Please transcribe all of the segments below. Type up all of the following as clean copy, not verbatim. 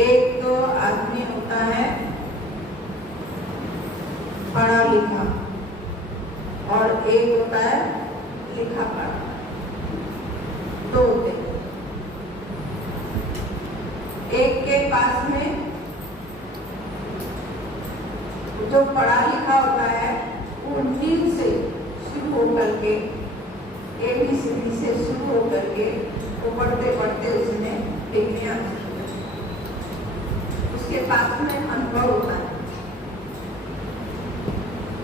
एक तो आदमी होता है पढ़ा लिखा और एक होता है लिखा पढ़ा, दो होते। एक के पास में जो पढ़ा लिखा होता है वो नींद से शुरू होकर के ABCD से शुरू होकर के तो पढ़ते पढ़ते उसने डिग्रियां, उसके पास में अनुभव होता है।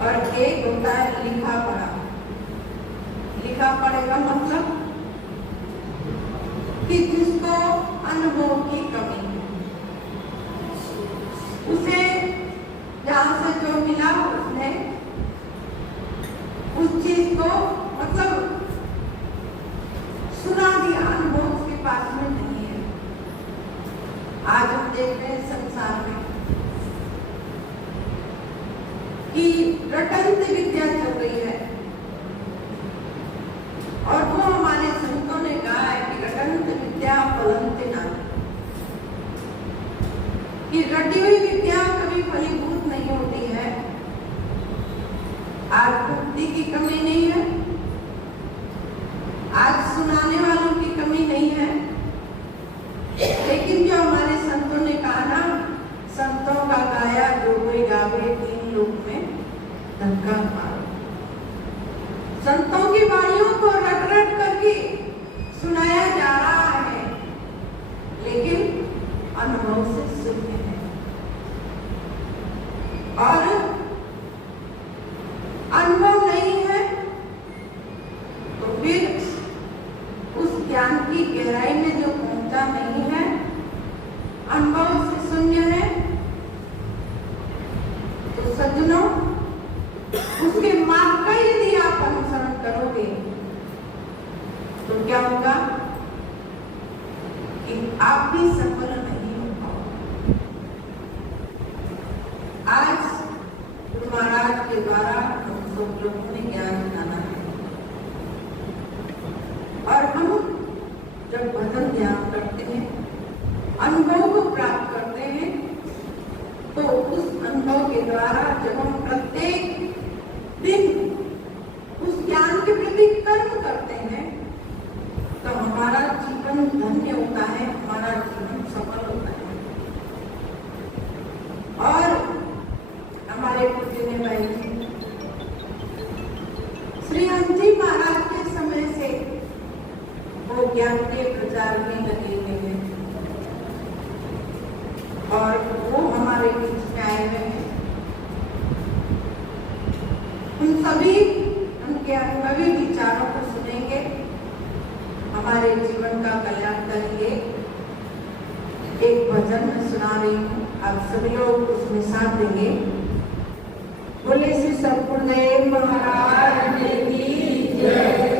और एक होता है लिखा पढ़ा। लिखा पढ़े का मतलब कि जिसको अनुभव की कमी है, उसे जहां से जो मिला उसने उस चीज को मतलब सुना दिया, अनुभव उसके पास में नहीं है। आज हम देख रहे हैं संसार में कि रटंत विद्या चल रही है और वो हमारे संतों ने कहा है कि रटंत विद्या फलंति नाहि, कि रटी हुई विद्या कभी फलीभूत नहीं होती है। आज बुद्धि की कमी नहीं है, आज सुनाने वालों की कमी नहीं है, लेकिन जो हमारे संतों ने कहा ना, संतों का गाया जो कोई गावे तीन लोक में धक्का मारो। संतों की वाणियों को रट रट करके सुनाया जा रहा है, लेकिन अनुभव से शून्य है। और अनुभव नहीं है तो फिर उस ज्ञान की गहराई में जो पहुंचा नहीं है, अनुभव से शून्य है, तो सज्जनों उसके मार्ग का यदि आप अनुसरण करोगे तो क्या होगा कि आप भी सफल नहीं हो पाओगे। आज गुरु महाराज के द्वारा हम सब लोगों ने ज्ञान जाना है और हम जब भजन ध्यान करते हैं, अनुभव को प्राप्त करते हैं, तो उस अनुभव के द्वारा जब हम प्रत्येक दिन उस ज्ञान के प्रति कर्म करते हैं तो हमारा जीवन धन्य होता है, हमारा जीवन सफल होता है। और हमारे पूज्य ने भाई श्री हंसी महाराज के समय से वो ज्ञान के प्रचार में लगे हुए हैं और वो हमारे बीच में आए हुए हैं। उन सभी उनके अनुभवी विचारों को सुनेंगे, हमारे जीवन का कल्याण करेंगे। एक भजन मैं सुना रही हूँ, आप सभी लोग उसमें साथ देंगे। बोले श्री सतगुरुदेव महाराज की जय।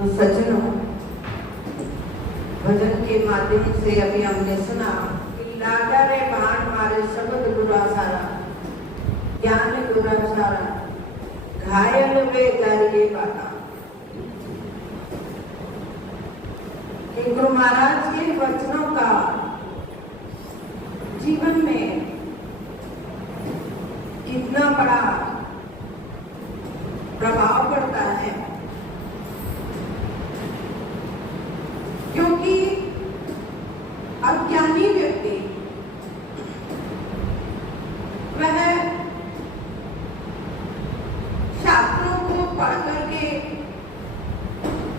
तो सज्जनों, भजन के माध्यम से अभी हमने सुना कि लागा रे बाण मारे शब्द बुरा सारा, ज्ञान बुरा सारा, घायल वे जारिए बाता। गुरु महाराज के वचनों का जीवन में कितना बड़ा प्रभाव पड़ता है, क्योंकि अज्ञानी व्यक्ति वह शास्त्रों को पढ़ करके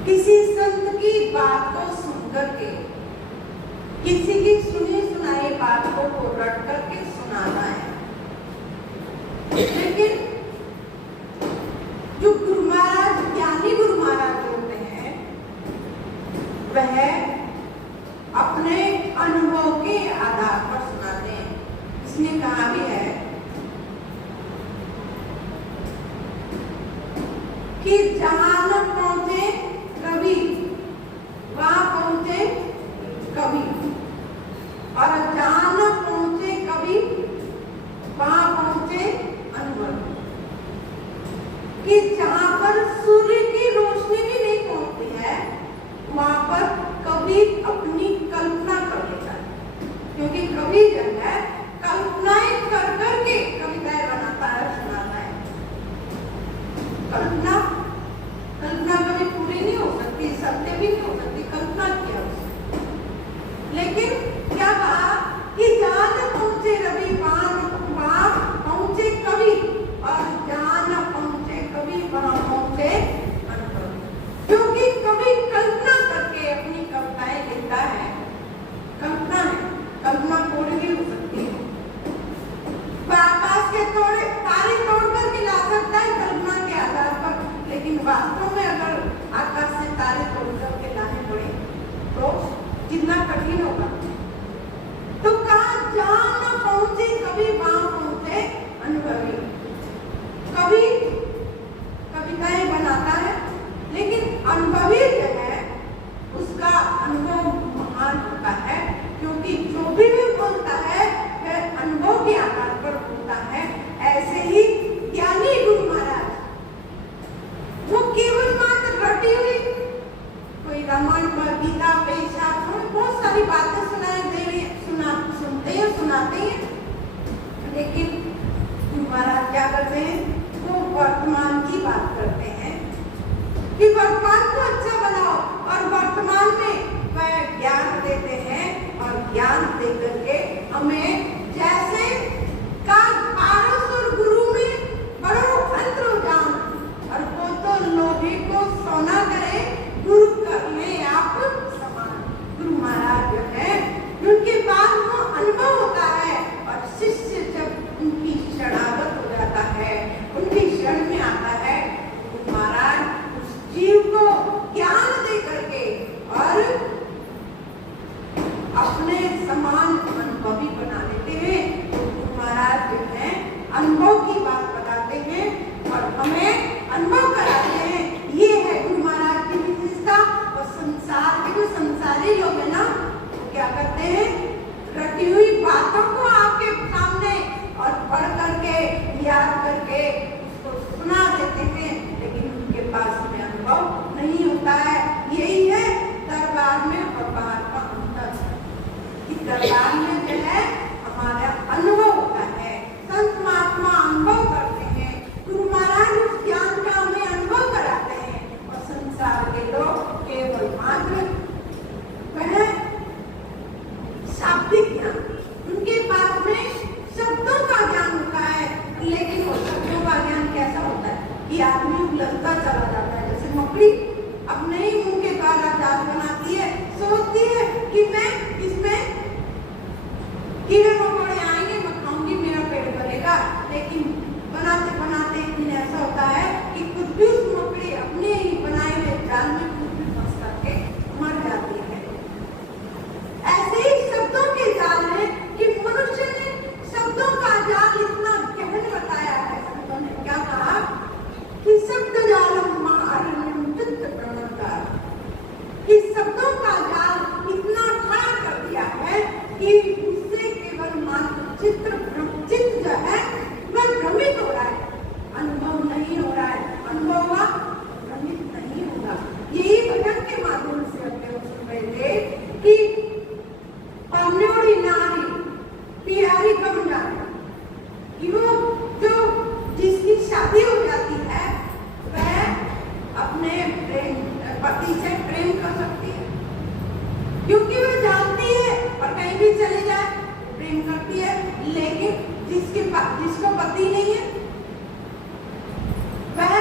किसी संत की बात को सुन करके, किसी की सुनी सुनाई बात को रट करके सुनाता है। लेकिन जो गुरु महाराज, ज्ञानी गुरु महाराज होते हैं, वह अपने अनुभव के आधार पर सुनाते हैं। इसने कहा भी है कि जहां न पहुंचे कवि, वहां पहुंचे कवि, और जहां न पहुंचे कवि, वहां पहुंचे अनुभव। कि जहां पर सूर्य की रोशनी भी नहीं पहुंचती है, वहां पर कवि अपनी कल्पना कर लेता है। क्योंकि कवि जो है कल्पनाएं कर करके कविताएं बनाता है, सुनाता है। कल्पना कभी पूरी नहीं हो सकती, सत्य भी नहीं हो सकती, कल्पना किया उसने। लेकिन क्या कहा कि जहां न पहुंचे रवि, वहां पहुंचे कवि, और जहां न पहुंचे कवि, वहां पहुंचे अनुभव। क्योंकि कवि कल्पना करके अपनी कविताएं लिखता है। कल्पना है, कल्पना पूरी नहीं हो सकती है। आकाश के तारे तोड़ करके ला सकता है कल्पना के आधार पर, लेकिन वास्तव में अगर आकाश से तारे तोड़ करके लाने पड़े तो कितना कठिन होगा। तो कहा जहां न पहुंचे कवि, वहां पहुंचे अनुभवी। कवि कविताएं बनाता है, लेकिन अनुभवी जो है उसका अनुभव महान होता है। क्योंकि जो भी बोलता है वह अनुभव के आधार पर बोलता है। ऐसे ही ज्ञानी गुरु महाराज, वो केवल मात्र रटी हुई कोई रामायण पर, गीता पे, शास्त्रों में बहुत सारी बातें सुनते हैं, सुनाते हैं। लेकिन गुरु महाराज क्या करते हैं? वो वर्तमान की बात करते हैं कि वर्तमान को अच्छा बनाओ, और वर्तमान में वह ज्ञान देते हैं। और ज्ञान दे करके हमें, जैसे का पारस और गुरु में बड़ो अंतर जान, और वो तो लोहे को सोना करे, गुरु कर ले आप समान। गुरु महाराज जो है उनके पास वो अनुभव होता है, और शिष्य जब उनकी शरणागत हो जाता है, उनकी शरण में आता है, गुरु महाराज उस जीव को ज्ञान दे करके और अपने समान अनुभवी बना देते हैं। तो गुरु महाराज जो है अनुभव की बात बताते हैं और हमें अनुभव कराते हैं। ये है गुरु महाराज की विशेषता। और संसार के जो संसारी लोग है ना, वो क्या करते हैं? रटी हुई बातों को आपके सामने और पढ़ करके, याद करके उसको सुना देते हैं, लेकिन उनके पास में अनुभव नहीं होता है। यही है दरबार में और बाहर का अंतर। दरबार में जो है हमारा अनुभव होता है, संत महात्मा अनुभव करते हैं, गुरु महाराज उस ज्ञान का हमें अनुभव कराते हैं। और संसार के लोग केवल मात्र वह शाब्दिक ज्ञान, उनके पास में शब्दों का ज्ञान होता है। लेकिन वो शब्दों का ज्ञान कैसा होता है कि आदमी उलझता चला जाता है। जैसे मकड़ी अपने ही मुंह के द्वारा जाल बनाती है, सोचती है कि मैं इसमें कीड़े मकोड़े आएंगे, मैं खाऊंगी, मेरा पेट भरेगा। लेकिन बनाते बनाते एक दिन ऐसा होता है कि खुद भी उस मकड़ी अपने ही बनाए हुए जाल में खुद भी फंस करके मर रहे थे कि पन्योड़ी नारी प्यारी कम जाने कि वो जो जिसकी शादी हो जाती है वह अपने पति से प्रेम कर सकती है, क्योंकि वो जानती है और कहीं भी चले जाए प्रेम करती है। लेकिन जिसको पति नहीं है वह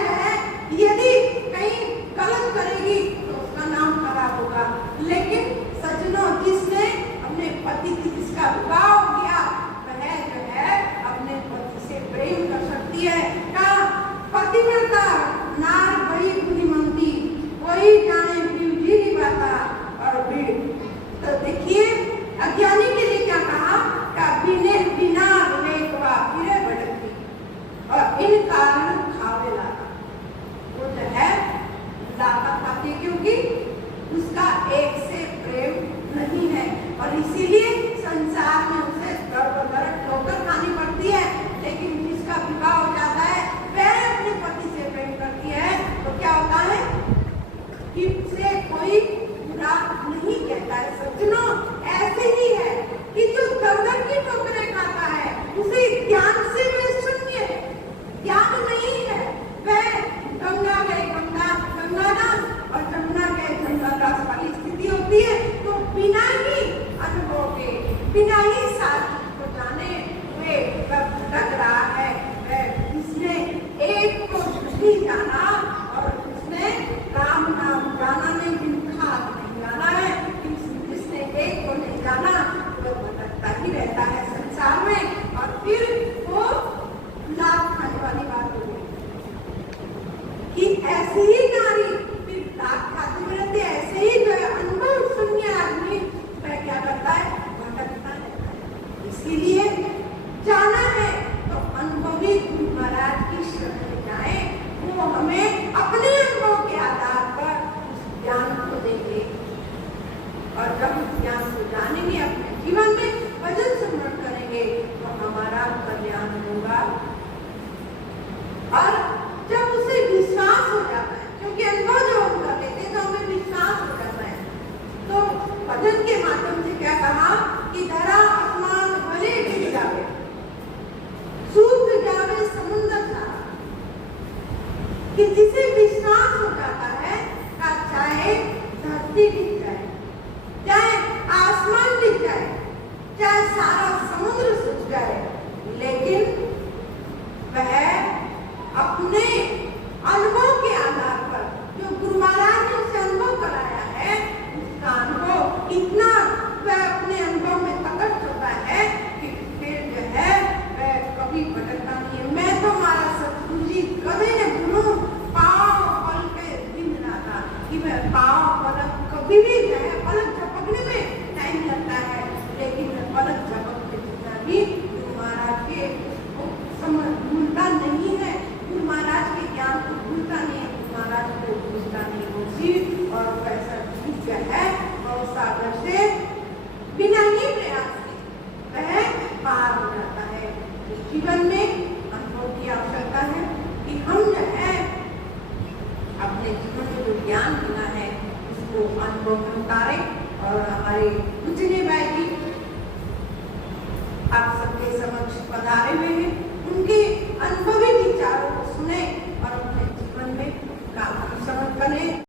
जो है यदि कहीं गलत करेगी तो उसका नाम खराब होगा। लेकिन सज्जनों, जिसने अपने पति की जिसका विवाह किया वह जो है अपने पति से प्रेम कर सकती है। का पतिव्रता नार बड़ी बुद्धिमती, वही जाने जी बाता और भीड़। तो देखिए अज्ञानी के लिए क्या कहा का बिना विवेक वा फिरे भटकती और इन कारण खावे लाता। वो जो है लाता खाती क्योंकि उसका एक से प्रेम नहीं है और इसीलिए संसार में उसे दर ठोकर खानी पड़ती है। लेकिन जिसका विवाह हो जाता है वह अपने पति से प्रेम करती है तो क्या होता है कि उसे कोई बुरा नहीं कहता है। सज्जनों, ऐसे ही है कि जो दर की ठोकरें खाता है उसे ज्ञान से वह शून्य है, ज्ञान नहीं है। वह गंगा गए गंगादास और जमुना गए जमुनादास वाली स्थिति होती है। तो बिना ही अनुभव के, बिना ही साथ को जाने हुए वह भटक रहा है। वह इसने एक को नहीं जाना और उसने राम नाम जाना नहीं, खाद नहीं जाना है। जिसने एक को नहीं जाना वो भटकता ही रहता है संसार में और फिर वो लाभ खाने वाली बात हो गई कि ऐसी ही नारी फिर लाभ खाते रहते। ऐसे ही जो अनुभव शून्य आदमी वह क्या करता है, भटकता रहता है। इसीलिए जाना है तो अनुभवी गुरु महाराज की शरण में जाए, वो हमें अपने अनुभव के आधार पर उस ज्ञान को देंगे और जब उस ज्ञान को जानेंगे अपने जीवन में भजन स्मरण करेंगे तो हमारा कल्याण होगा। और जब उसे विश्वास हो जाता है, क्योंकि अनुभव जो हम कर लेते हैं तो हमें विश्वास हो जाता है। तो भजन के माध्यम से क्या कहा कि धरा आसमान भले गिर जावे, सूख जावे समुद्र सारा, कि जिसे विश्वास हो जाता है का चाहे धरती गिर जाए, चाहे आसमान गिर जाए, चाहे सारा समुद्र सूख जाए, लेकिन वह अपने अनुभव के आधार पर जो गुरु महाराज ने उसे अनुभव कराया है उसका अनुभव इतना वह अपने अनुभव में तटस्थ होता है कि फिर जो है वह कभी भटकता नहीं है। मैं तो हमारा सतगुरु जी कभी न भूलूं पाँव पल पे दिन रहता कि मैं पाँव पलक कभी भी जो है पलक झपकने में टाइम लगता है, लेकिन पलक झपकने जितना भी गुरु महाराज के भूलता नहीं है, गुरु महाराज के ज्ञान को भूलता नहीं है, गुरु महाराज को भूलता नहीं होती। और वैसा चीज जो है और सागर से बिना ही प्रयास के वह पार हो जाता है। जीवन में अनुभव की आवश्यकता है कि हम जो है अपने जीवन में जो ज्ञान मिला है उसको अनुभव में उतारें। और हमारे पूजनीय भाई जी आप सबके समक्ष पधारे हुए हैं।